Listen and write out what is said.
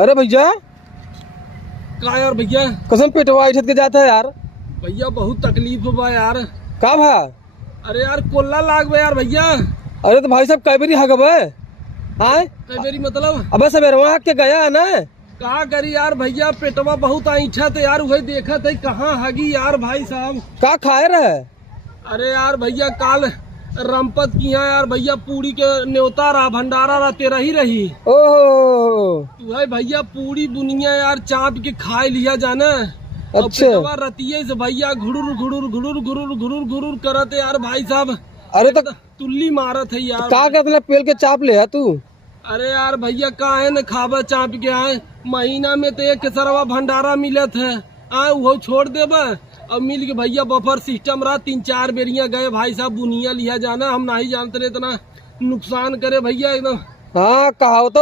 अरे भैया का यार भैया? कसम पेटवा उठत के जाता है यार। भैया बहुत तकलीफ बा यार। का भा? अरे यार कोल्ला लाग बा यार भैया। अरे तो भाई साहब कई बारी हगब है आए कई बेरी मतलब अब सवेरवा हक के गया है ना। का करी यार भैया, पेटवा बहुत ऐठा थे यार, वही देखा थे कहाँ हगी यार भाई साहब। का खाए रहे? अरे यार भैया काल रमपत किया यार भैया, पूरी के न्योता रहा, भंडारा रहा, तेरा ही रही। ओह तू है भैया पूरी दुनिया यार चाप के खाए लिया जाना। अच्छा। और रतिये से भैया घुड़ुर घुड़ुर घुड़ुर घुड़ुर घुड़ुर घुड़ुर करते यार भाई साहब। अरे तो तुल्ली मारत है यार। का मतलब पेल के चाप ले है तू? अरे यार भैया काहे न खाबा चाप के आए, महीना में तो एक सरवा भंडारा मिलत है, आए वो छोड़ देबा। अब मिल के भैया बफर सिस्टम रहा, 3-4 बेरिया गए भाई साहब, बुनिया लिया जाना, हम नहीं जानते रहे इतना नुकसान करे भैया एकदम। हाँ कहा